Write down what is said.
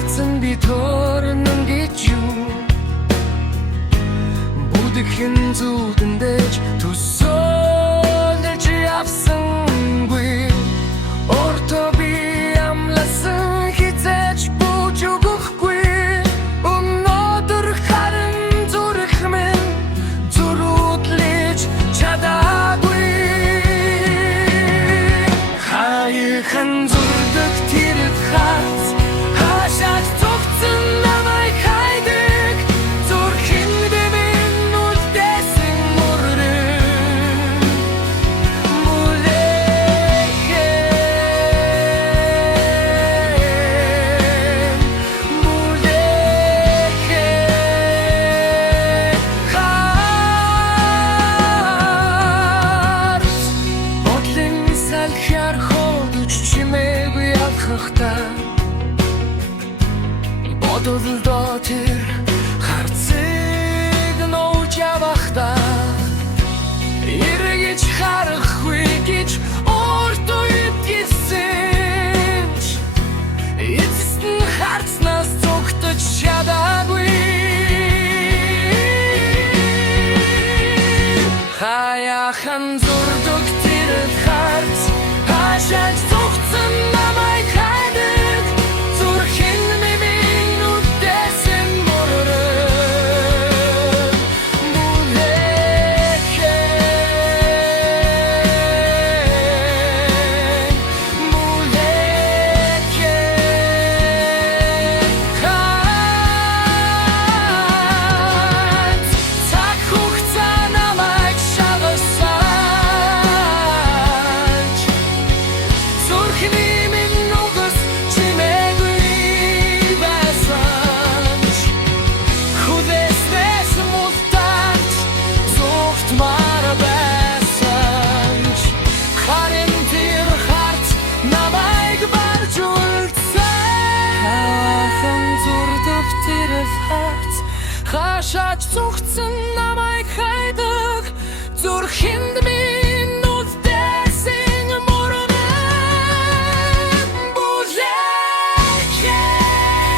харцсан би төрнөн гэж юу бүдгхэн зүудэндэж төсөөлж явсангүй орто би амласан хизээж бууж өгөхгүй өнөөдөр харин зүрх минь зүрүүдлэж чадаагүй хаяхан зүрдэг тэрэг харц хашаад цогцсон намайг хайдаг зүрхэн дэвэн үлдээсэн мөрөн харц бодлын салхиар ходож чимээгүй ялхахтаа бодолдоо тэр харцыг нууж явахдаа эргэж харахгүй гэж өөртөө итгэсэн ч эцэстэн харцнаас зүгтэж чадаагүй хаяхан зурдаг тэр харц хашаад зүгтсэн намайг хайдаг зүрхэн минь үлдээсэн мөрөн цаг хугацаа намайг шалгасан зүрхний минь нүгс чимээгүй байсан хүлээснээс мултаач зүгтмаар байсан харин тэр харц намайг барж үлдсэн хаяхан зүрдэг тэр харц хашаач зүгтсэн намайг хайдаг зүрхэнд минь